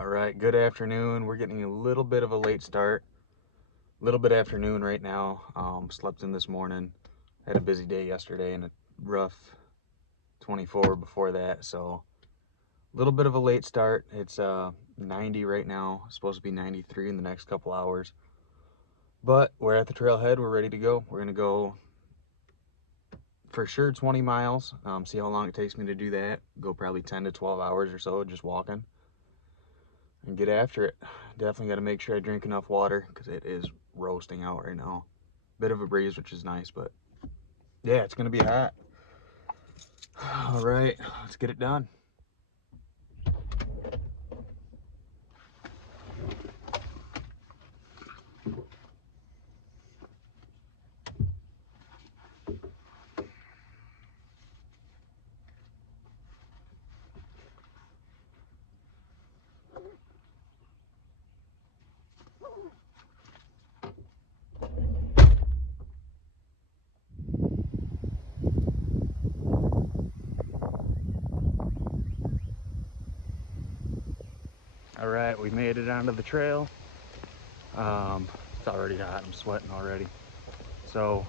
All right, good afternoon. We're getting a little bit of a late start. A little bit afternoon right now. Slept in this morning. Had a busy day yesterday and a rough 24 before that. So a little bit of a late start. It's 90 right now. It's supposed to be 93 in the next couple hours. But we're at the trailhead. We're ready to go. We're gonna go for sure 20 miles. See how long it takes me to do that. Go probably 10 to 12 hours or so just walking. And get after it. Definitely got to make sure I drink enough water because it is roasting out right now. Bit of a breeze, which is nice, but yeah, it's gonna be hot. All right, let's get it done. All right, we made it onto the trail. It's already hot. I'm sweating already. So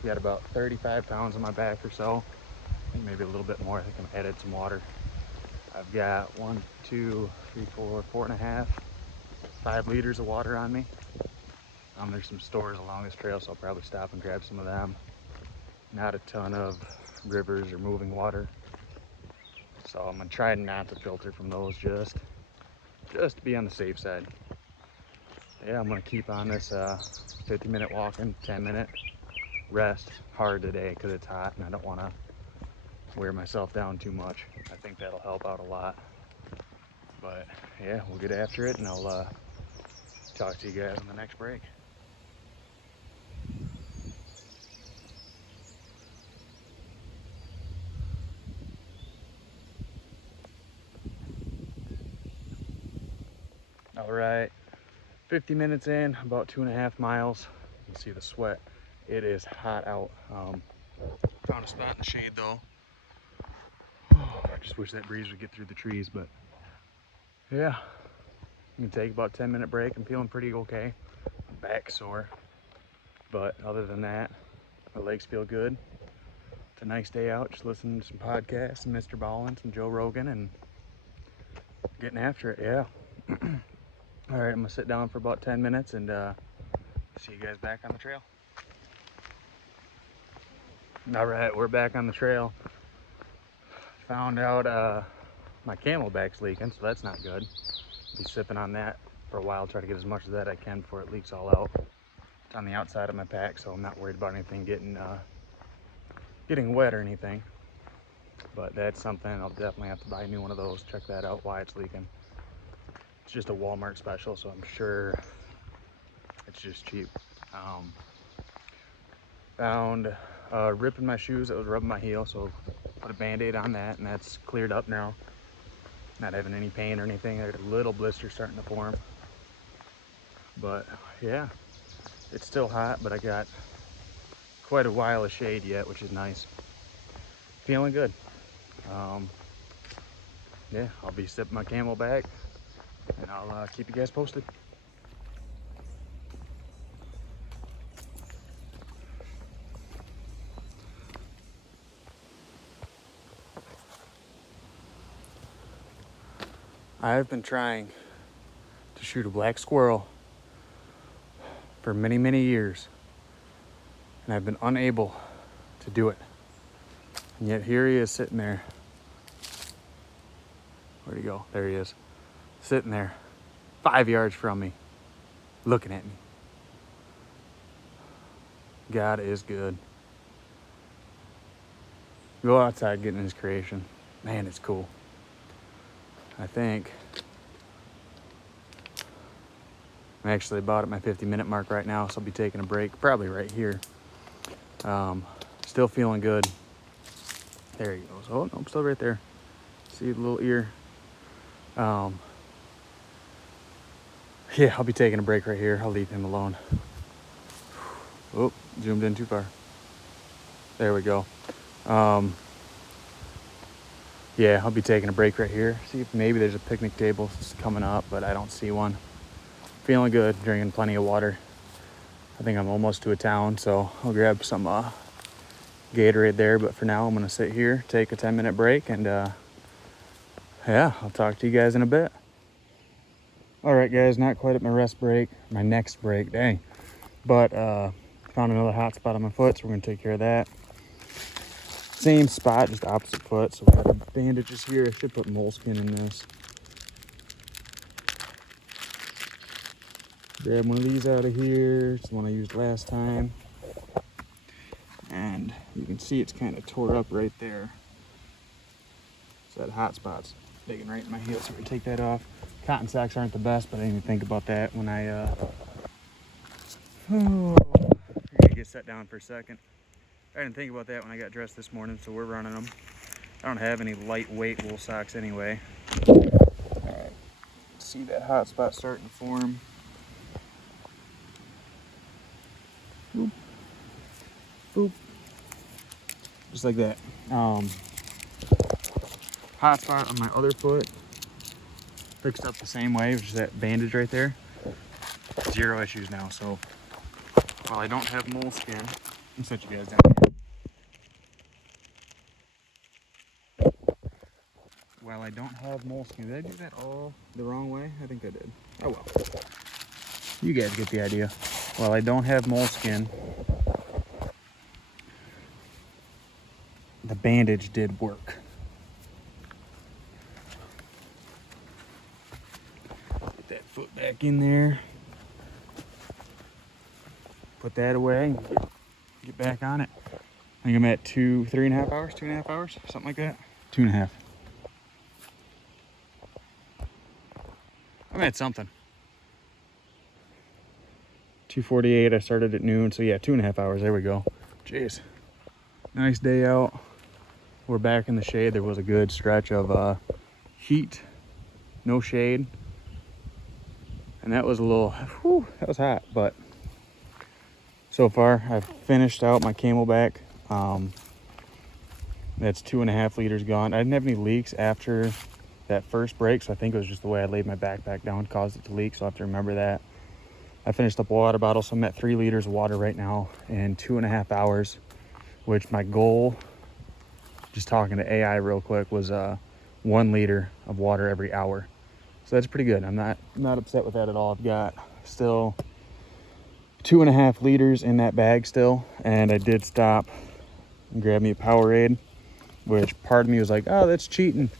we got about 35 pounds on my back or so. I think maybe a little bit more. I think I'm added some water. I've got 1, 2, 3, 4, 4.5, 5 liters of water on me. There's some stores along this trail, so I'll probably stop and grab some of them. Not a ton of rivers or moving water, so I'm gonna try not to filter from those just to be on the safe side. Yeah, I'm gonna keep on this 50-minute walking, 10-minute rest hard today because it's hot and I don't want to wear myself down too much. I think that'll help out a lot. But yeah, we'll get after it and I'll talk to you guys on the next break. All right, 50 minutes in, about 2.5 miles. You can see the sweat. It is hot out. Found a spot in the shade though. I just wish that breeze would get through the trees, but yeah, I'm gonna take about a 10-minute break. I'm feeling pretty okay. My back's sore, but other than that, my legs feel good. It's a nice day out, just listening to some podcasts, some Mr. Ballin, some Joe Rogan, and getting after it, yeah. All right, I'm gonna sit down for about 10 minutes and see you guys back on the trail. All right, we're back on the trail. Found out my camelback's leaking, so that's not good. Be sipping on that for a while, try to get as much of that I can before it leaks all out. It's on the outside of my pack, so I'm not worried about anything getting wet or anything. But that's something I'll definitely have to buy a new one of those. Check that out, why it's leaking. It's just a Walmart special, so I'm sure it's just cheap. Found a rip in my shoes that was rubbing my heel, so put a band-aid on that, and that's cleared up now. Not having any pain or anything. I got a little blister starting to form. But yeah, it's still hot, but I got quite a while of shade yet, which is nice. Feeling good. Yeah, I'll be sipping my Camelback, and I'll keep you guys posted. I've been trying to shoot a black squirrel for many, many years, and I've been unable to do it. And yet here he is sitting there. Where'd he go? There he is. Sitting there, 5 yards from me, looking at me. God is good. Go outside getting his creation. Man, it's cool. I think I'm actually about at my 50-minute mark right now, so I'll be taking a break, probably right here. Still feeling good. There he goes. Oh, no, I'm still right there. See the little ear. Yeah, I'll be taking a break right here. I'll leave him alone. Oh, zoomed in too far. There we go. yeah, I'll be taking a break right here. See if maybe there's a picnic table coming up, but I don't see one. Feeling good, drinking plenty of water. I think I'm almost to a town, so I'll grab some Gatorade there. But for now, I'm gonna sit here, take a 10-minute break, and yeah, I'll talk to you guys in a bit. All right, guys, not quite at my rest break, my next break, dang. But found another hot spot on my foot, so we're gonna take care of that. Same spot, just opposite foot. So we got our bandages here. I should put moleskin in this. Grab one of these out of here. It's the one I used last time. And you can see it's kind of tore up right there. So that hot spot's digging right in my heel, so we're gonna take that off. Cotton socks aren't the best, but I didn't even think about that when I I'm gonna get set down for a second. I didn't think about that when I got dressed this morning, so we're running them. I don't have any lightweight wool socks anyway. All right, see that hot spot starting to form. Boop. Boop. Just like that. Hot spot on my other foot. Fixed up the same way, which is that bandage right there. Zero issues now, so while I don't have moleskin, I'll set you guys down here. While I don't have moleskin, did I do that all the wrong way? I think I did. Oh well. You guys get the idea. While I don't have moleskin, the bandage did work. Get that foot back in there. Put that away and get back on it. I think I'm at 3.5 hours, 2.5 hours, something like that. 2.5. I'm at something. 2:48, I started at noon, so yeah, 2.5 hours, there we go. Jeez. Nice day out. We're back in the shade. There was a good stretch of heat, no shade. And that was a little, whew, that was hot, but so far I've finished out my Camelback. That's 2.5 liters gone. I didn't have any leaks after that first break, so I think it was just the way I laid my backpack down caused it to leak, so I have to remember that. I finished up a water bottle, so I'm at 3 liters of water right now in 2.5 hours, which my goal, just talking to AI real quick, was 1 liter of water every hour. So that's pretty good. I'm not upset with that at all. I've got still 2.5 liters in that bag still, and I did stop and grab me a Powerade, which part of me was like, oh, that's cheating.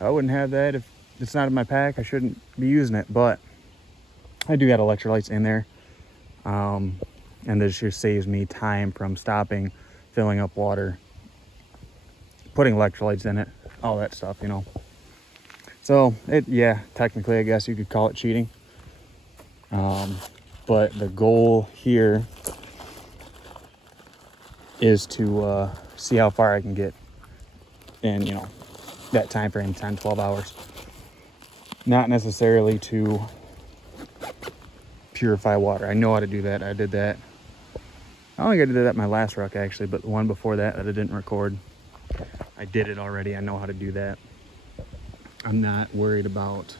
I wouldn't have that if it's not in my pack. I shouldn't be using it, but I do got electrolytes in there, and this just saves me time from stopping, filling up water, putting electrolytes in it, all that stuff, you know. So yeah, technically I guess you could call it cheating, but the goal here is to see how far I can get in, you know, that time frame, 10-12 hours. Not necessarily to purify water. I know how to do that. I did that. I don't think I did that my last ruck actually, but the one before that I didn't record, I did it already. I know how to do that. I'm not worried about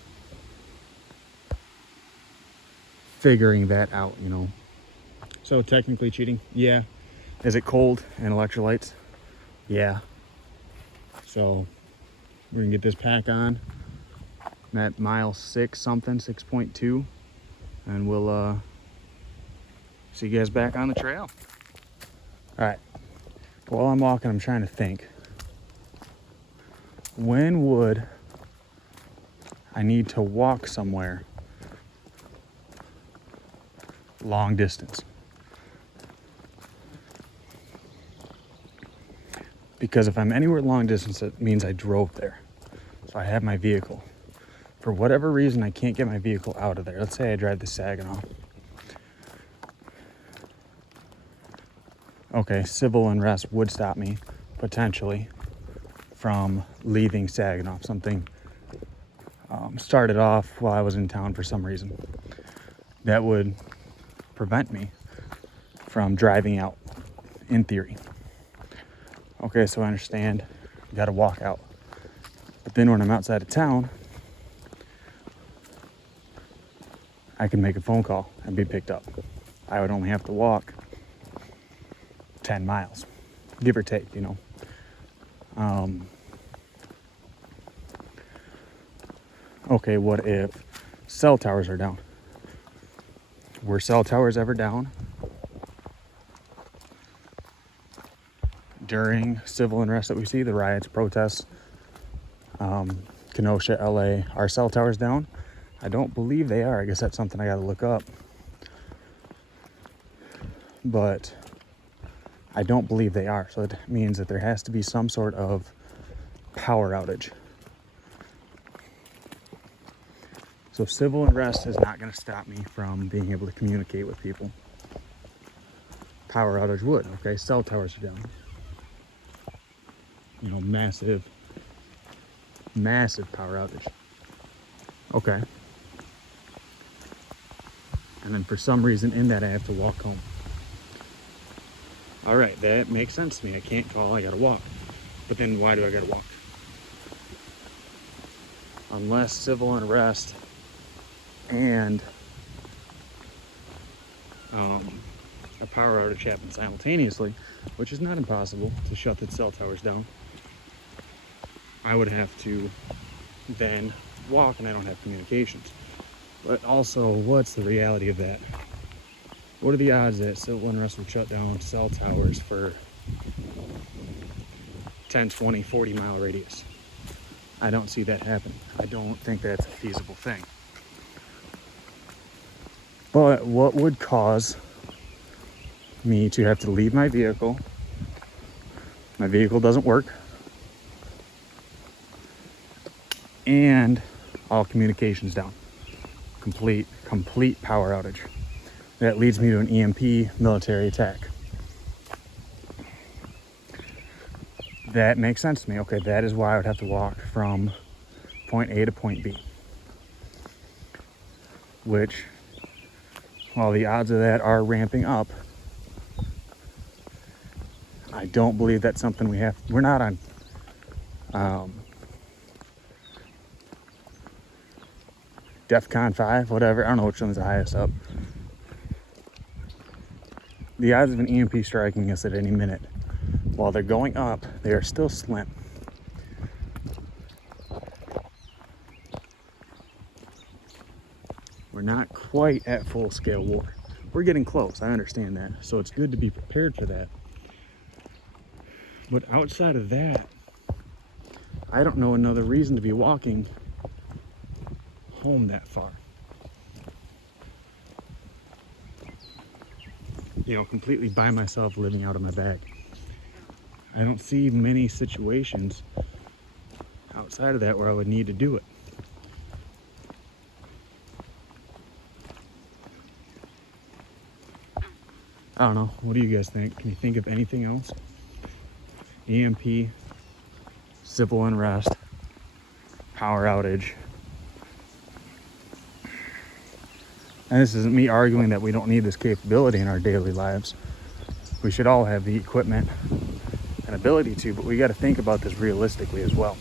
figuring that out, you know. So technically cheating, yeah. Is it cold and electrolytes? Yeah. So we're gonna get this pack on. I'm at mile 6 something, 6.2, and we'll see you guys back on the trail. All right. While I'm walking, I'm trying to think. When would I need to walk somewhere long distance? Because if I'm anywhere long distance, it means I drove there. So I have my vehicle. For whatever reason, I can't get my vehicle out of there. Let's say I drive the Saginaw. Okay, civil unrest would stop me, potentially, from leaving Saginaw. Something started off while I was in town for some reason. That would prevent me from driving out, in theory. Okay, so I understand. You gotta walk out. But then when I'm outside of town, I can make a phone call and be picked up. I would only have to walk 10 miles, give or take, you know. Okay, what if cell towers are down? Were cell towers ever down during civil unrest that we see, the riots, protests, Kenosha, LA? Are cell towers down? I don't believe they are. I guess that's something I gotta look up. But I don't believe they are. So it means that there has to be some sort of power outage. So civil unrest is not going to stop me from being able to communicate with people. Power outage would. Okay, cell towers are down. You know, massive power outage. Okay. And then for some reason in that I have to walk home. All right, that makes sense to me. I can't call, I gotta walk. But then why do I gotta walk? Unless civil unrest and a power outage happens simultaneously, which is not impossible to shut the cell towers down, I would have to then walk and I don't have communications. But also, what's the reality of that? What are the odds that civil unrest would shut down cell towers for 10, 20, 40 mile radius? I don't see that happening. I don't think that's a feasible thing. But what would cause me to have to leave my vehicle? My vehicle doesn't work. And all communications down. Complete power outage. That leads me to an EMP military attack. That makes sense to me. Okay, that is why I would have to walk from point A to point B. Which, while the odds of that are ramping up, I don't believe that's something we're not on DEFCON 5, whatever. I don't know which one's the highest up. The odds of an EMP striking us at any minute, while they're going up, they are still slim. We're not quite at full-scale war. We're getting close, I understand that. So it's good to be prepared for that. But outside of that, I don't know another reason to be walking home that far. You know, completely by myself, living out of my bag. I don't see many situations outside of that where I would need to do it. I don't know. What do you guys think? Can you think of anything else? EMP, civil unrest, power outage. And this isn't me arguing that we don't need this capability in our daily lives. We should all have the equipment and ability to, but we got to think about this realistically as well.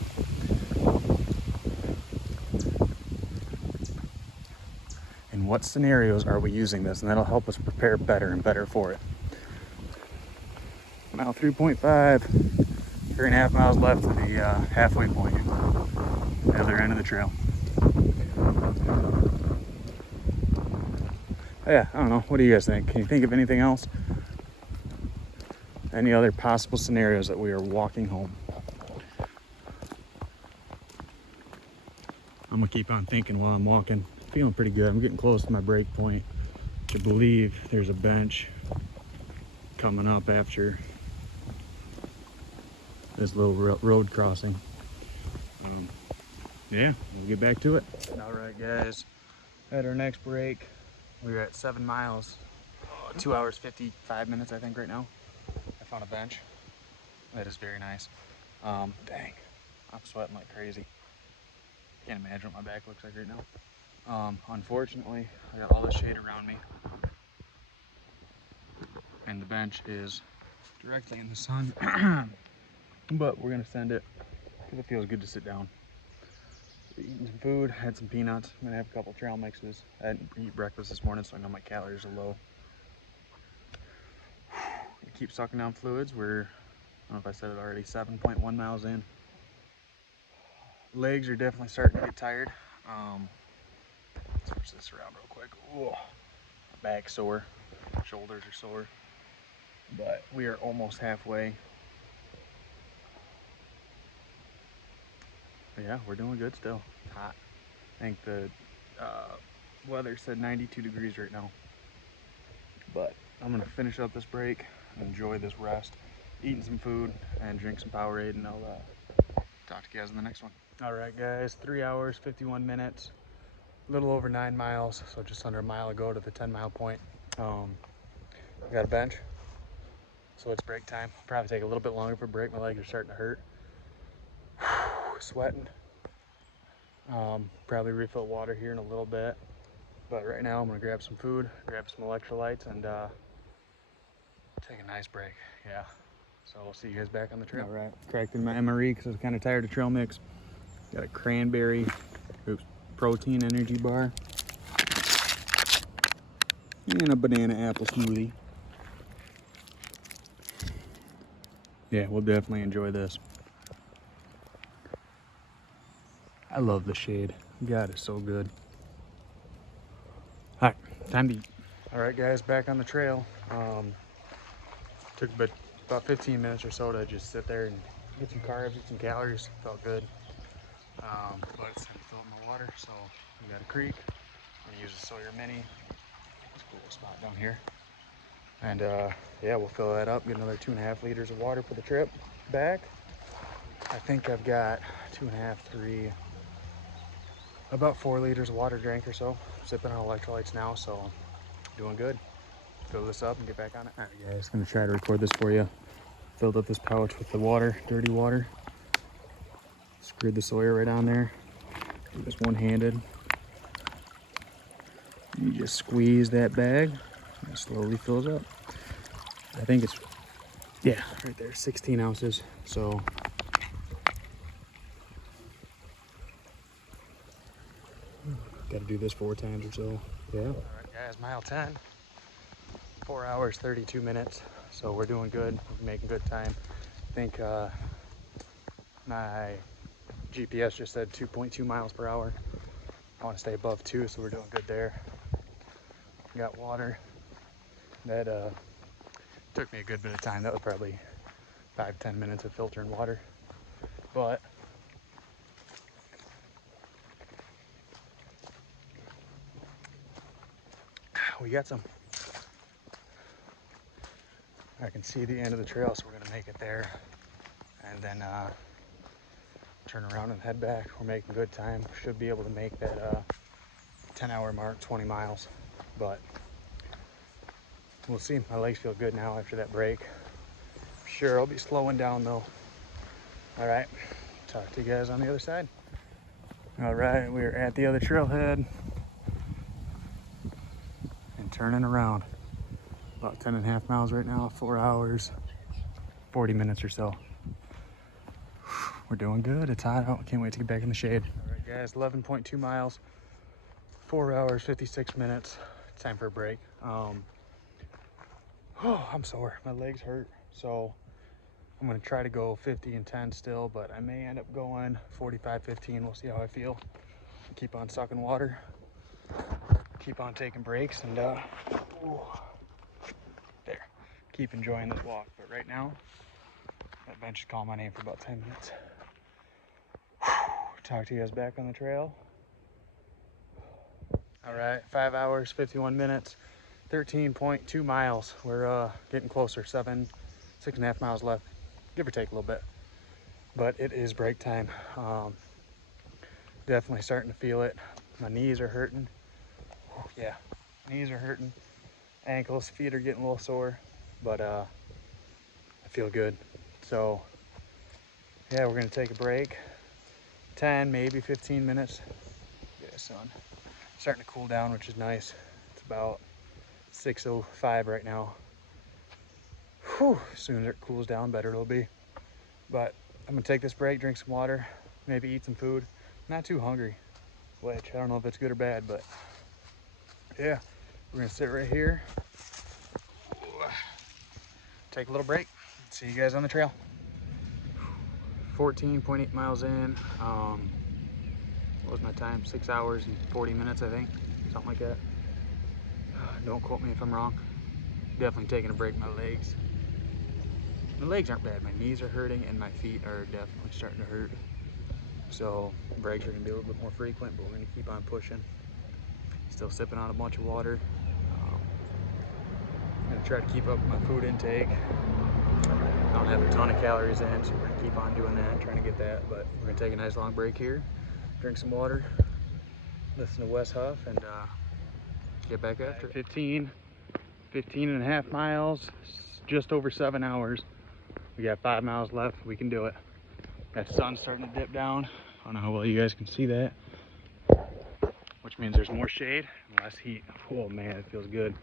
In what scenarios are we using this? And that'll help us prepare better and better for it. Mile 3.5, 3.5 miles left to the halfway point, the other end of the trail. Yeah, I don't know. What do you guys think? Can you think of anything else? Any other possible scenarios that we are walking home? I'm gonna keep on thinking while I'm walking. Feeling pretty good. I'm getting close to my break point. I believe there's a bench coming up after this little road crossing. Yeah, we'll get back to it. All right, guys. At our next break, we're at 7 miles, 2 hours 55 minutes, I think, right now. I found a bench. That is very nice. Dang, I'm sweating like crazy. Can't imagine what my back looks like right now. Unfortunately, I got all the shade around me, and the bench is directly in the sun. But we're gonna send it because it feels good to sit down. Eating some food, had some peanuts. I'm gonna have a couple trail mixes. I didn't eat breakfast this morning, so I know my calories are low. Keep sucking down fluids. We're, I don't know if I said it already, 7.1 miles in. Legs are definitely starting to get tired. Let's switch this around real quick. Ooh, back sore, shoulders are sore, but we are almost halfway. But yeah, we're doing good still. It's hot. I think the weather said 92 degrees right now. But I'm gonna finish up this break, enjoy this rest, eating some food, and drink some Powerade, and I'll talk to you guys in the next one. All right, guys, 3 hours, 51 minutes, a little over 9 miles, so just under a mile ago to the 10-mile point. We got a bench, so it's break time. Probably take a little bit longer for a break. My legs are starting to hurt. Sweating. Probably refill water here in a little bit, but right now I'm gonna grab some food, grab some electrolytes, and take a nice break. Yeah. So we'll see you guys back on the trail. All right, cracked in my MRE because I was kind of tired of trail mix. Got a cranberry, protein energy bar, and a banana apple smoothie. Yeah, we'll definitely enjoy this. I love the shade. God, it's so good. All right, time to eat. All right, guys, back on the trail. Took about 15 minutes or so to just sit there and get some carbs, get some calories. Felt good. But it's time to fill up my water. So we got a creek. I'm gonna use a Sawyer Mini. It's a cool spot down here. And yeah, we'll fill that up. Get another 2.5 liters of water for the trip back. I think I've got 2.5, 3, about 4 liters of water drank or so. Sipping on electrolytes now, so doing good. Fill this up and get back on it. All right, guys, gonna try to record this for you. Filled up this pouch with the water, dirty water. Screwed the Sawyer right on there. Do this one-handed. You just squeeze that bag, and it slowly fills up. I think it's, yeah, right there, 16 ounces. So got to do this 4 times or so. Yeah. All right, guys, mile 10. 4 hours, 32 minutes. So we're doing good. We're making good time. I think my GPS just said 2.2 miles per hour. I want to stay above 2, so we're doing good there. Got water. That took me a good bit of time. That was probably 5-10 minutes of filtering water. But we got some. I can see the end of the trail, so we're gonna make it there. And then turn around and head back. We're making good time. Should be able to make that 10-hour mark, 20 miles. But we'll see. My legs feel good now after that break. Sure, I'll be slowing down though. All right, talk to you guys on the other side. All right, we're at the other trailhead and turning around. About 10.5 miles right now, 4 hours, 40 minutes or so. We're doing good. It's hot out. Can't wait to get back in the shade. All right, guys, 11.2 miles, 4 hours, 56 minutes. Time for a break. Oh, I'm sore. My legs hurt. So I'm gonna try to go 50 and 10 still, but I may end up going 45, 15. We'll see how I feel. Keep on sucking water. Keep on taking breaks, and there. Keep enjoying this walk. But right now, that bench is calling my name for about 10 minutes. Talk to you guys back on the trail. All right, 5 hours, 51 minutes, 13.2 miles. We're getting closer, 6.5 miles left, give or take a little bit. But it is break time. Definitely starting to feel it. My knees are hurting. Yeah, knees are hurting. Ankles, feet are getting a little sore, but I feel good. So yeah, we're gonna take a break. 10, maybe 15 minutes. Yeah, sun. Starting to cool down, which is nice. It's about 6:05 right now. Whew, as soon as it cools down, better it'll be. But I'm gonna take this break, drink some water, maybe eat some food, not too hungry, which I don't know if it's good or bad, but yeah, we're gonna sit right here, take a little break, see you guys on the trail. 14.8 miles in. What was my time? 6 hours and 40 minutes, I think, something like that. Don't quote me if I'm wrong. Definitely taking a break. My legs aren't bad. My knees are hurting and my feet are definitely starting to hurt. So breaks are gonna be a little bit more frequent, but we're gonna keep on pushing. Still sipping on a bunch of water. I'm gonna try to keep up my food intake. I don't have a ton of calories in, so we're gonna keep on doing that, trying to get that. But we're gonna take a nice long break here, drink some water, listen to Wes Huff, and get back after it. 15 and a half miles, just over 7 hours. We got 5 miles left. We can do it. That sun's starting to dip down. I don't know how well you guys can see that, which means there's more shade and less heat. Oh man, it feels good.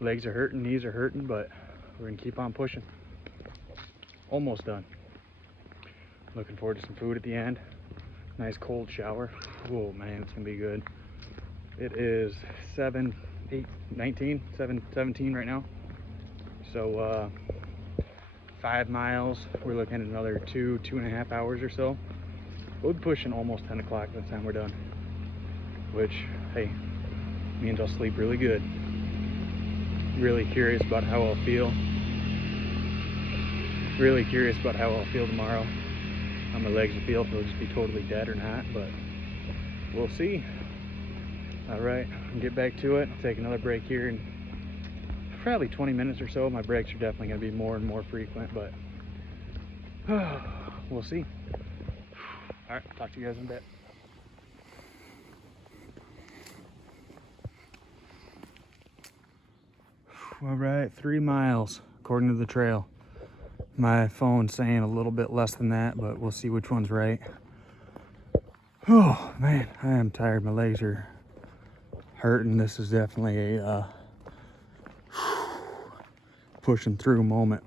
Legs are hurting, knees are hurting, but we're gonna keep on pushing. Almost done. Looking forward to some food at the end. Nice cold shower. Oh man, it's gonna be good. It is 7, 8, 19, 7, 17 right now. So 5 miles. We're looking at another 2.5 hours or so. We'll be pushing almost 10 o'clock by the time we're done. Which, hey, means I'll sleep really good. Really curious about how I'll feel. Really curious about how I'll feel tomorrow. How my legs will feel, if they'll just be totally dead or not, but we'll see. All right, I'll get back to it. I'll take another break here in probably 20 minutes or so. My breaks are definitely gonna be more and more frequent, but we'll see. All right, talk to you guys in a bit. All right, 3 miles according to the trail. My phone's saying a little bit less than that, but we'll see which one's right. Oh man, I am tired. My legs are hurting. This is definitely a pushing through moment.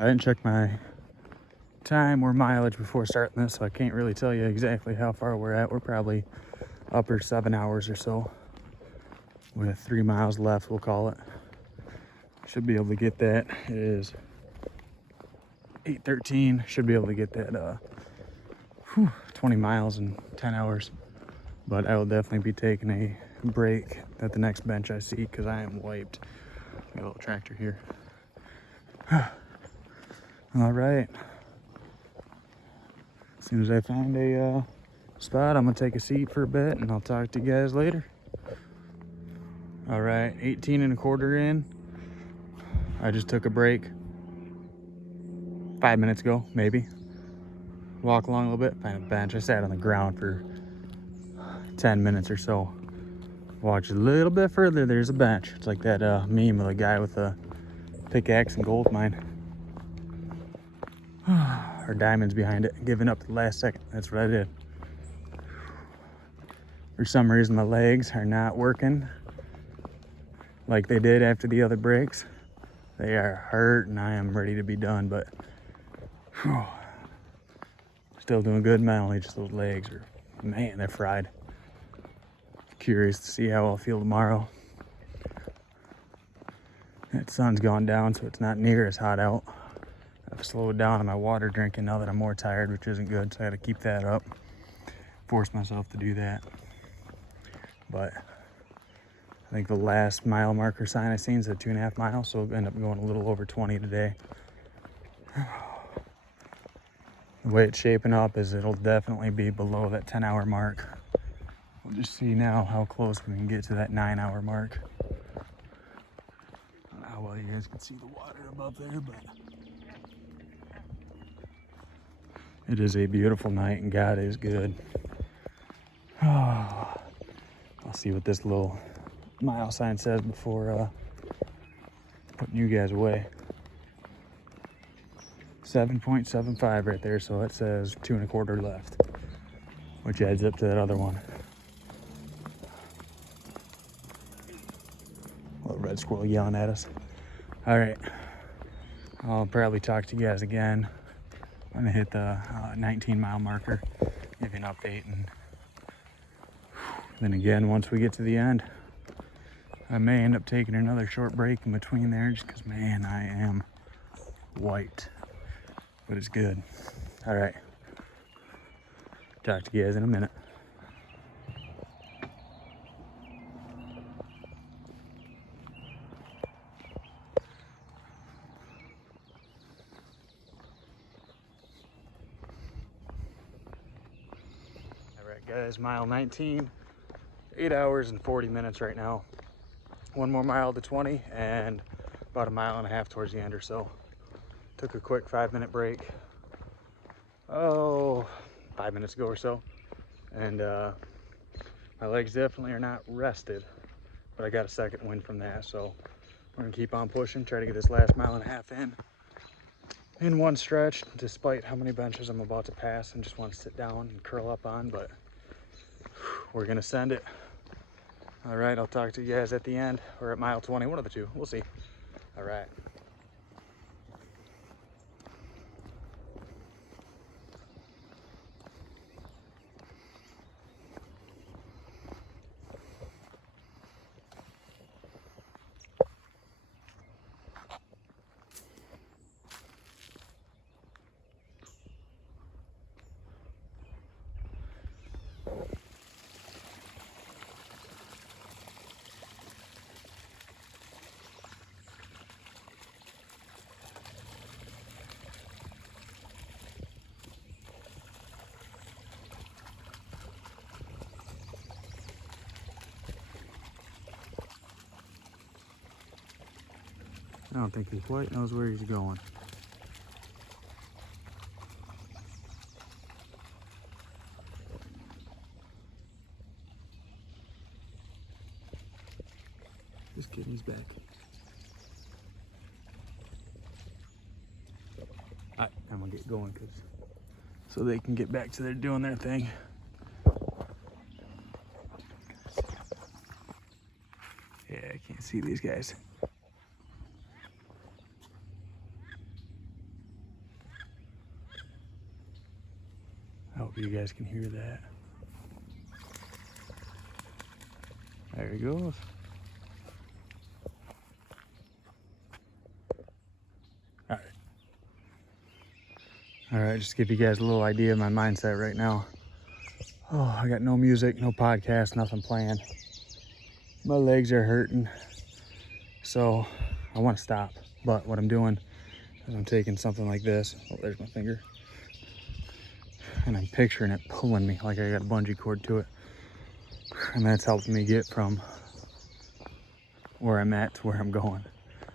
I didn't check my time or mileage before starting this, so I can't really tell you exactly how far we're at. We're probably upper 7 hours or so with 3 miles left, we'll call it. Should be able to get that. It is 8:13. Should be able to get that 20 miles in 10 hours. But I will definitely be taking a break at the next bench I see, because I am wiped. Got a little tractor here. All right. As soon as I find a spot, I'm gonna take a seat for a bit and I'll talk to you guys later. All right, 18 and a quarter in. I just took a break 5 minutes ago, maybe. Walk along a little bit, find a bench. I sat on the ground for 10 minutes or so. Walked a little bit further, there's a bench. It's like that meme of a guy with a pickaxe and gold mine. Or diamonds behind it, giving up the last second. That's what I did. For some reason, my legs are not working like they did after the other breaks. They are hurt and I am ready to be done, but still doing good mentally. Just those legs are, man, they're fried. Curious to see how I'll feel tomorrow. That sun's gone down, so it's not near as hot out. I've slowed down on my water drinking now that I'm more tired, which isn't good, so I gotta keep that up. Force myself to do that. But I think the last mile marker sign I seen is at 2.5 miles, so we'll end up going a little over 20 today. The way it's shaping up is it'll definitely be below that 10-hour mark. We'll just see now how close we can get to that 9-hour mark. I don't know how well you guys can see the water above there, but it is a beautiful night and God is good. I'll see what this little mile sign says before putting you guys away. 7.75 right there, so it says 2.25 left, which adds up to that other one. Little red squirrel yelling at us. All right, I'll probably talk to you guys again I'm gonna hit the 19-mile marker, give you an update, and then again, once we get to the end, I may end up taking another short break in between there just because, man, I am wiped, but it's good. All right, talk to you guys in a minute. All right, guys, mile 19, 8 hours and 40 minutes right now. One more mile to 20 and about a mile and a half towards the end or so. Took a quick 5-minute break, 5 minutes ago or so, and my legs definitely are not rested, but I got a second win from that, so we're gonna keep on pushing, try to get this last mile and a half in one stretch, despite how many benches I'm about to pass and just want to sit down and curl up on, but we're gonna send it. All right, I'll talk to you guys at the end or at mile 20, one of the two, we'll see. All right. I don't think he quite knows where he's going. Just kidding, he's back. All right, I'm gonna get going so they can get back to their doing their thing. Yeah, I can't see these guys. I hope you guys can hear that. There he goes. All right, just to give you guys a little idea of my mindset right now. Oh, I got no music, no podcast, nothing playing. My legs are hurting, so I want to stop. But what I'm doing is I'm taking something like this. Oh, there's my finger. And I'm picturing it pulling me like I got a bungee cord to it. And that's helped me get from where I'm at to where I'm going.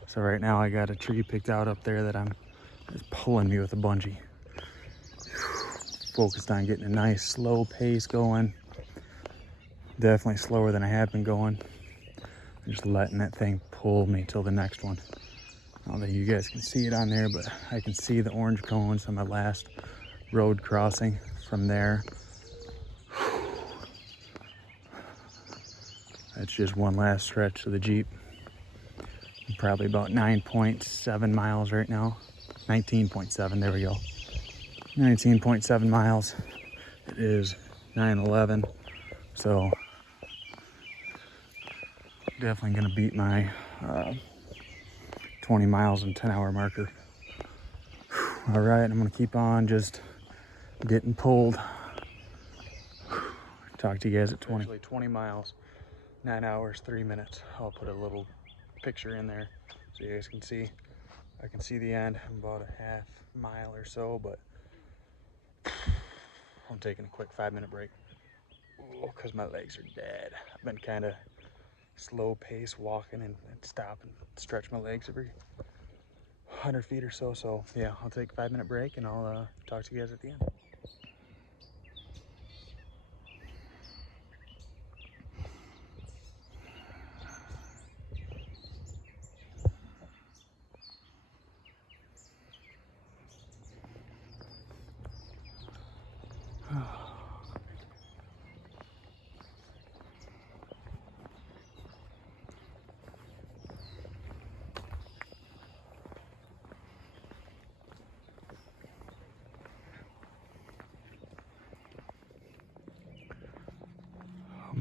So right now I got a tree picked out up there that it's pulling me with a bungee. Focused on getting a nice slow pace going. Definitely slower than I had been going. Just letting that thing pull me till the next one. I don't think you guys can see it on there, but I can see the orange cones on my last road crossing from there. That's just one last stretch of the Jeep. I'm probably about 9.7 miles right now. 19.7, there we go. 19.7 miles. It is 9:11, so definitely gonna beat my 20 miles and 10-hour marker. All right, I'm gonna keep on just getting pulled. Talk to you guys at 20. Actually 20 miles, 9 hours, 3 minutes. I'll put a little picture in there so you guys can see. I can see the end. I'm about a half mile or so, but I'm taking a quick 5-minute break because my legs are dead. I've been kind of slow pace walking and stop and stretch my legs every 100 feet or so. So yeah, I'll take a 5-minute break and I'll talk to you guys at the end.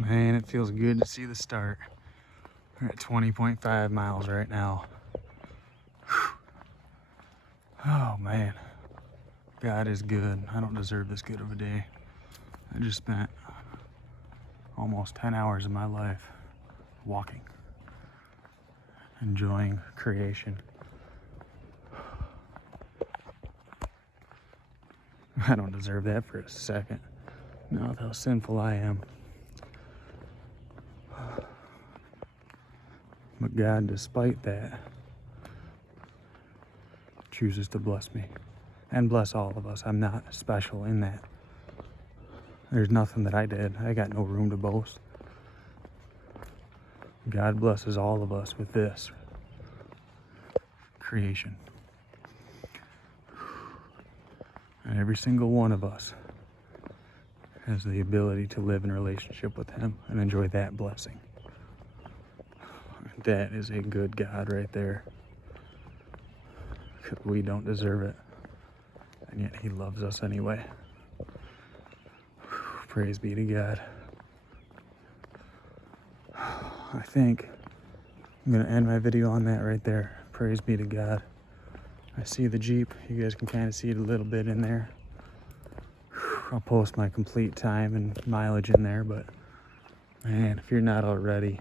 Man, it feels good to see the start. We're at 20.5 miles right now. Oh man, God is good. I don't deserve this good of a day. I just spent almost 10 hours of my life walking, enjoying creation. I don't deserve that for a second. Not how sinful I am. But God, despite that, chooses to bless me and bless all of us. I'm not special in that. There's nothing that I did. I got no room to boast. God blesses all of us with this creation. And every single one of us has the ability to live in relationship with Him and enjoy that blessing. That is a good God right there. Because we don't deserve it. And yet He loves us anyway. Praise be to God. I think I'm going to end my video on that right there. Praise be to God. I see the Jeep. You guys can kind of see it a little bit in there. I'll post my complete time and mileage in there, but man, if you're not already,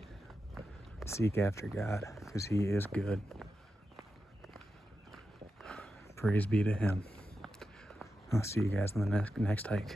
seek after God, because He is good. Praise be to Him. I'll see you guys on the next hike.